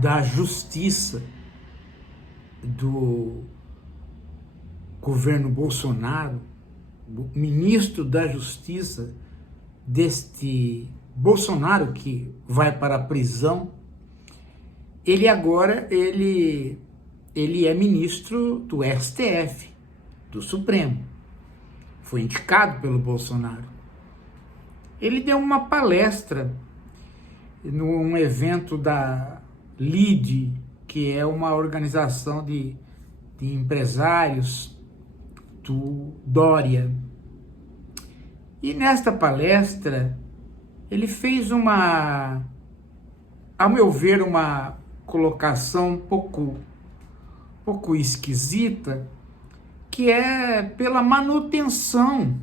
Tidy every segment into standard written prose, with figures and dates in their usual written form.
da Justiça do governo Bolsonaro, o ministro da Justiça deste Bolsonaro que vai para a prisão, ele é ministro do STF, do Supremo. Foi indicado pelo Bolsonaro. Ele deu uma palestra num evento da LIDE, que é uma organização de empresários do Dória. E nesta palestra, ele fez ao meu ver, uma colocação um pouco esquisita, que é pela manutenção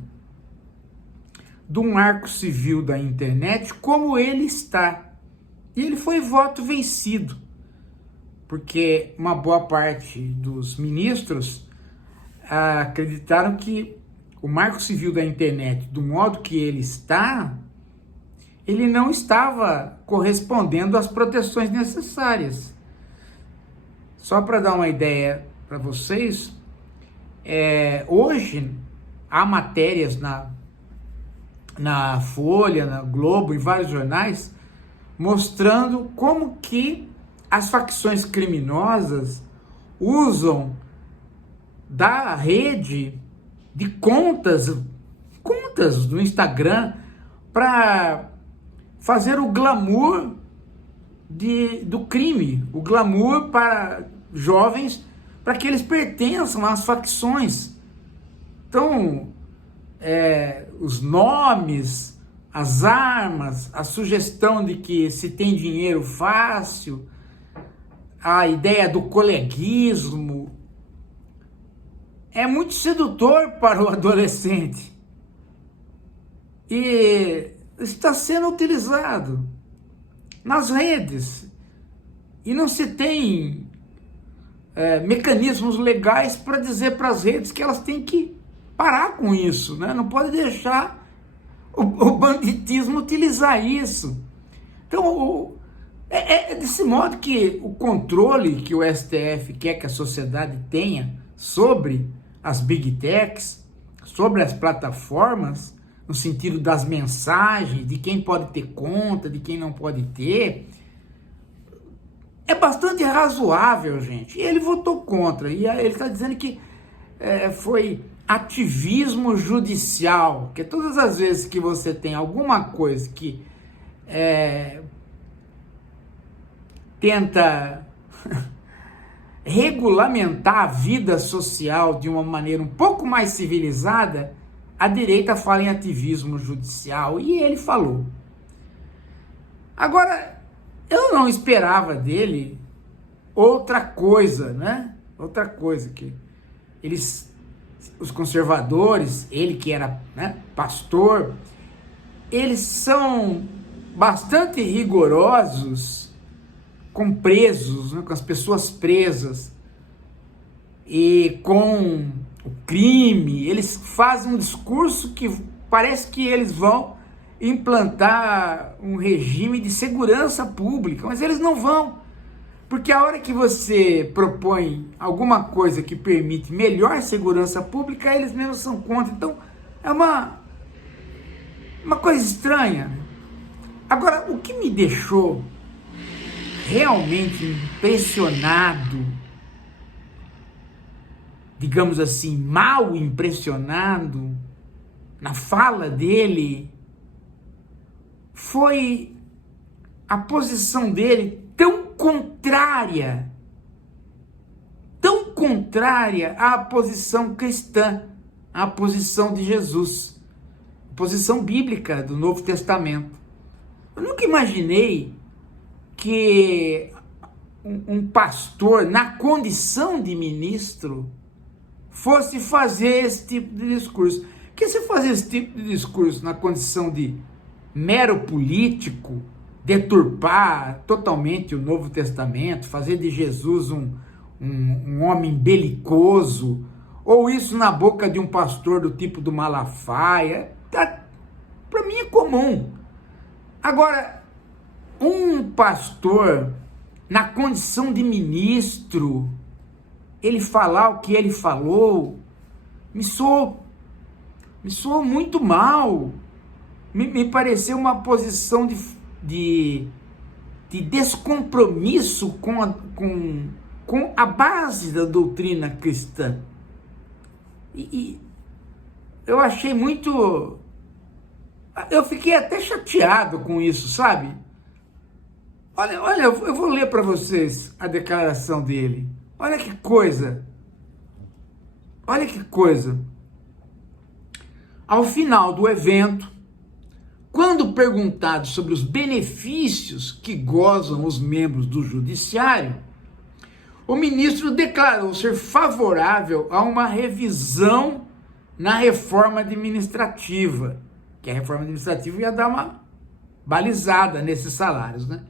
do marco civil da internet como ele está. E ele foi voto vencido, porque uma boa parte dos ministros acreditaram que o marco civil da internet, do modo que ele está, ele não estava correspondendo às proteções necessárias. Só para dar uma ideia para vocês, hoje há matérias na Folha, na Globo, em vários jornais, mostrando como que as facções criminosas usam da rede de contas do Instagram para fazer o glamour do crime, o glamour para jovens, para que eles pertençam às facções. Então, os nomes, as armas, a sugestão de que se tem dinheiro fácil, a ideia do coleguismo, é muito sedutor para o adolescente. E está sendo utilizado nas redes. E não se tem mecanismos legais para dizer para as redes que elas têm que parar com isso, né? Não pode deixar o banditismo utilizar isso. Então, é desse modo que o controle que o STF quer que a sociedade tenha sobre as big techs, sobre as plataformas, no sentido das mensagens, de quem pode ter conta, de quem não pode ter, é bastante razoável, gente. E ele votou contra, e ele está dizendo que foi ativismo judicial, que todas as vezes que você tem alguma coisa que tenta regulamentar a vida social de uma maneira um pouco mais civilizada, a direita fala em ativismo judicial, e ele falou. Agora, eu não esperava dele outra coisa, né? Outra coisa que os conservadores, ele que era, né, pastor, eles são bastante rigorosos com presos, né, com as pessoas presas e com o crime. Eles fazem um discurso que parece que eles vão implantar um regime de segurança pública, mas eles não vão, porque a hora que você propõe alguma coisa que permite melhor segurança pública, eles mesmos são contra. Então é uma coisa estranha. Agora, o que me deixou realmente impressionado, digamos assim, mal impressionado na fala dele, foi a posição dele tão contrária à posição cristã, à posição de Jesus, a posição bíblica do Novo Testamento. Eu nunca imaginei que um pastor, na condição de ministro, fosse fazer esse tipo de discurso. Porque se fazer esse tipo de discurso na condição de mero político, deturpar totalmente o Novo Testamento, fazer de Jesus um homem belicoso, ou isso na boca de um pastor do tipo do Malafaia, para mim é comum. Agora, um pastor na condição de ministro, ele falar o que ele falou, me soou muito mal. Me pareceu uma posição de descompromisso com a base da doutrina cristã. E eu achei muito... Eu fiquei até chateado com isso, sabe? Olha, eu vou ler para vocês a declaração dele. Olha que coisa. Olha que coisa. Ao final do evento, quando perguntado sobre os benefícios que gozam os membros do judiciário, o ministro declarou ser favorável a uma revisão na reforma administrativa, que a reforma administrativa ia dar uma balizada nesses salários, né?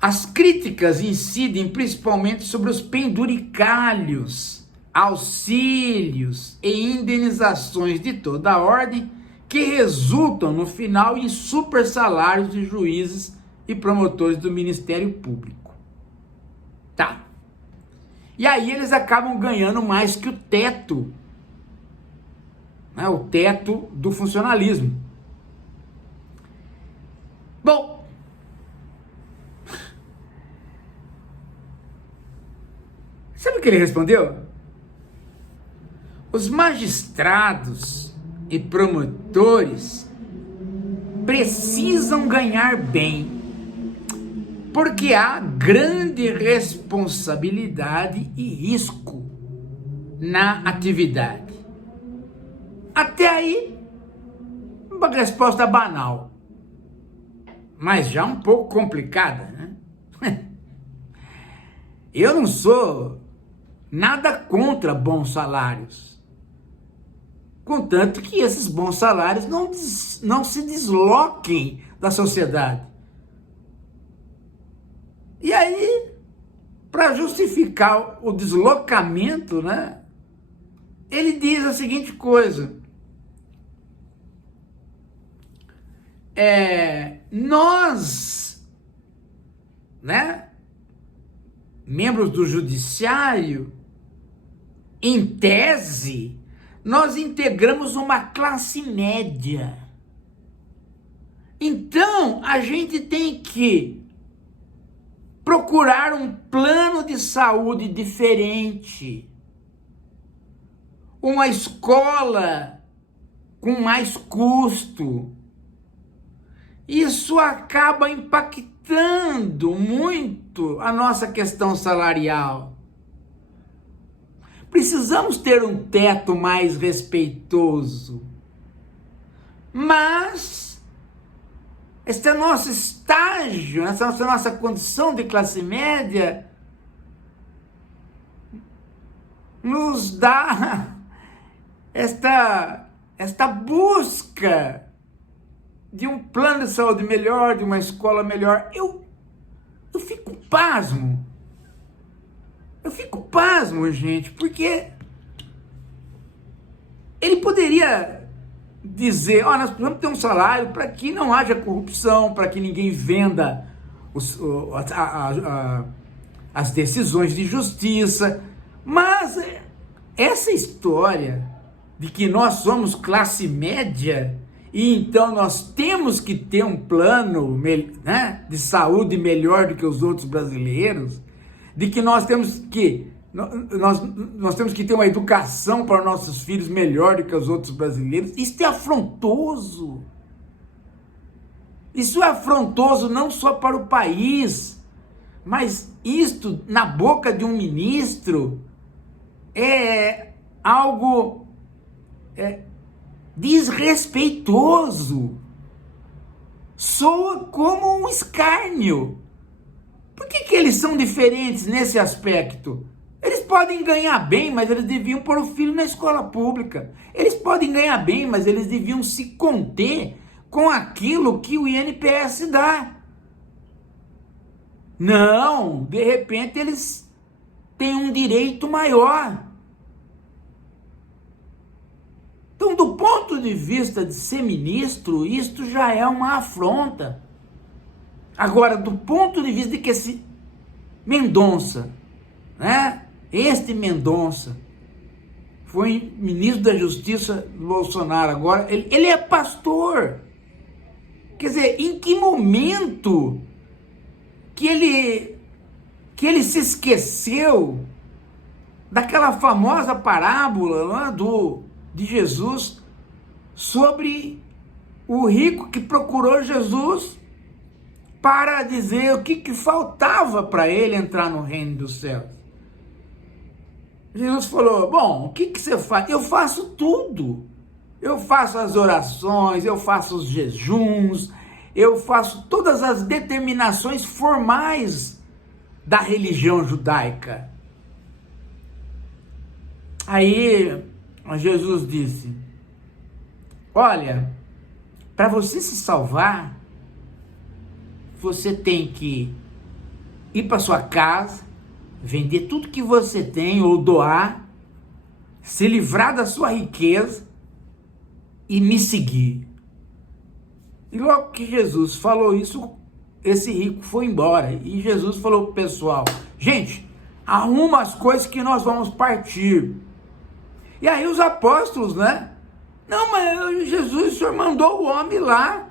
As críticas incidem principalmente sobre os penduricalhos, auxílios e indenizações de toda a ordem que resultam no final em super salários de juízes e promotores do Ministério Público. Tá. E aí eles acabam ganhando mais que o teto, né? O teto do funcionalismo. Bom, sabe o que ele respondeu? Os magistrados e promotores precisam ganhar bem, porque há grande responsabilidade e risco na atividade. Até aí, uma resposta banal, mas já um pouco complicada, né? Eu não sou nada contra bons salários, contanto que esses bons salários não se desloquem da sociedade. E aí, para justificar o deslocamento, né, ele diz a seguinte coisa: nós, né, membros do judiciário, em tese, nós integramos uma classe média. Então, a gente tem que procurar um plano de saúde diferente, uma escola com mais custo. Isso acaba impactando muito a nossa questão salarial. Precisamos ter um teto mais respeitoso. Mas esse nosso estágio, essa nossa condição de classe média, nos dá esta busca de um plano de saúde melhor, de uma escola melhor. Eu fico pasmo. Eu fico pasmo, gente, porque ele poderia dizer, nós precisamos ter um salário para que não haja corrupção, para que ninguém venda as decisões de justiça, mas essa história de que nós somos classe média e então nós temos que ter um plano, né, de saúde melhor do que os outros brasileiros, de que nós temos que ter uma educação para nossos filhos melhor do que os outros brasileiros. Isso é afrontoso. Isso é afrontoso não só para o país, mas isto na boca de um ministro é algo desrespeitoso. Soa como um escárnio. Por que eles são diferentes nesse aspecto? Eles podem ganhar bem, mas eles deviam pôr o filho na escola pública. Eles podem ganhar bem, mas eles deviam se conter com aquilo que o INPS dá. Não, de repente eles têm um direito maior. Então, do ponto de vista de ser ministro, isto já é uma afronta. Agora, do ponto de vista de que esse Mendonça, né? Este Mendonça foi ministro da Justiça do Bolsonaro agora, ele é pastor. Quer dizer, em que momento que ele se esqueceu daquela famosa parábola de Jesus sobre o rico que procurou Jesus para dizer o que faltava para ele entrar no reino dos céus? Jesus falou: bom, o que você faz? Eu faço tudo. Eu faço as orações, eu faço os jejuns, eu faço todas as determinações formais da religião judaica. Aí Jesus disse: olha, para você se salvar, você tem que ir para sua casa, vender tudo que você tem ou doar, se livrar da sua riqueza e me seguir. E logo que Jesus falou isso, esse rico foi embora. E Jesus falou pro pessoal: gente, arruma as coisas que nós vamos partir. E aí os apóstolos, né? Não, mas Jesus, o senhor mandou o homem lá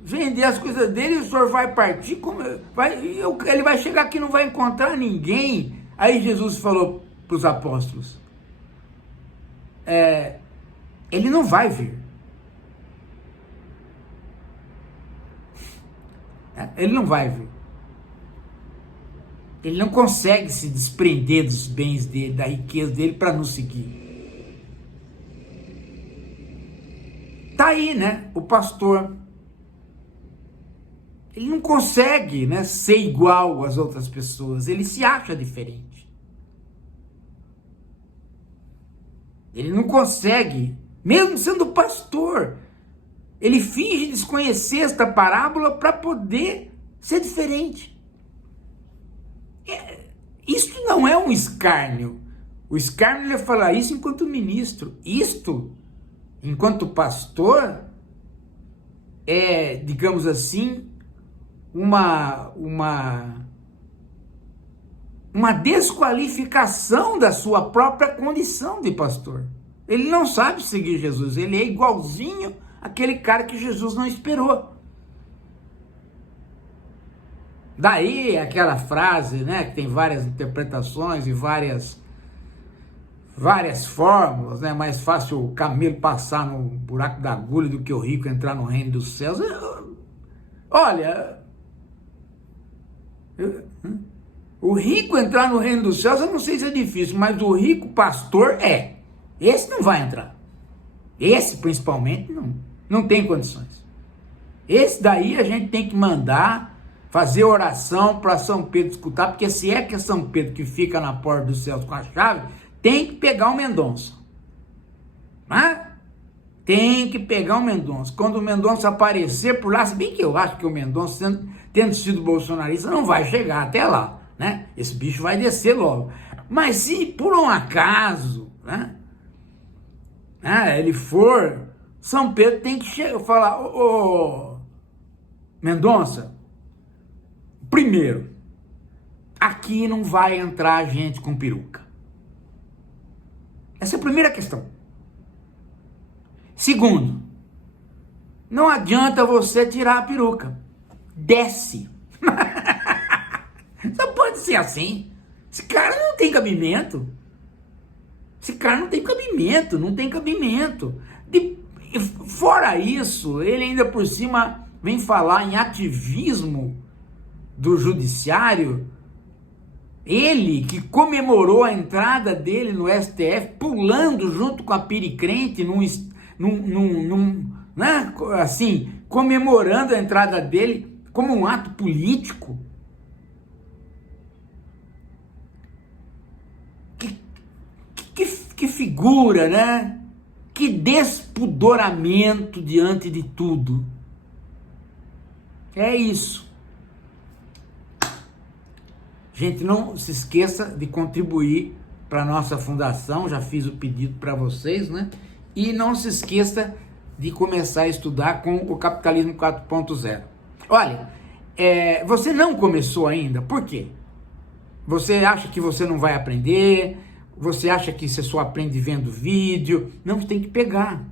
vender as coisas dele e o senhor vai partir? Ele vai chegar aqui e não vai encontrar ninguém. Aí Jesus falou para os apóstolos: ele não vai vir. Ele não vai vir. Ele não consegue se desprender dos bens dele, da riqueza dele, para nos seguir. Tá aí, né? O pastor. Ele não consegue, né, ser igual às outras pessoas. Ele se acha diferente. Ele não consegue, mesmo sendo pastor. Ele finge desconhecer esta parábola para poder ser diferente. Isso não é um escárnio. O escárnio é falar isso enquanto ministro. Isto, enquanto pastor, é, digamos assim, uma desqualificação da sua própria condição de pastor. Ele não sabe seguir Jesus. Ele é igualzinho aquele cara que Jesus não esperou. Daí aquela frase, né, que tem várias interpretações e várias fórmulas, né? Mais fácil o camelo passar no buraco da agulha do que o rico entrar no reino dos céus. Olha, o rico entrar no reino dos céus, eu não sei se é difícil, mas o rico pastor é. Esse não vai entrar. Esse, principalmente, não tem condições. Esse daí a gente tem que mandar fazer oração para São Pedro escutar, porque se é que é São Pedro que fica na porta dos céus com a chave, tem que pegar o Mendonça. Né? Tem que pegar o Mendonça. Quando o Mendonça aparecer por lá, se bem que eu acho que o Mendonça, tendo sido bolsonarista, não vai chegar até lá, né? Esse bicho vai descer logo. Mas se por um acaso, né, ele for, São Pedro tem que chegar, falar: ô Mendonça, primeiro, aqui não vai entrar gente com peruca. Essa é a primeira questão. Segundo, não adianta você tirar a peruca. Desce. Só pode ser assim. Esse cara não tem cabimento. Não tem cabimento. Fora isso, ele ainda por cima vem falar em ativismo do judiciário. Ele que comemorou a entrada dele no STF, pulando junto com a piricrente, né, assim, comemorando a entrada dele como um ato político. Que figura, né? Que despudoramento diante de tudo. É isso. Gente, não se esqueça de contribuir para a nossa fundação, já fiz o pedido para vocês, né? E não se esqueça de começar a estudar com o Capitalismo 4.0. Olha, você não começou ainda. Por quê? Você acha que você não vai aprender? Você acha que você só aprende vendo vídeo? Não, você tem que pegar.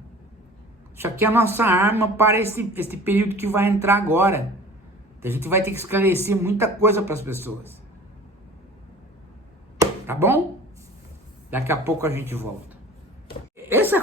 Isso aqui é a nossa arma para esse período que vai entrar agora. A gente vai ter que esclarecer muita coisa para as pessoas. Tá bom? Daqui a pouco a gente volta. Essa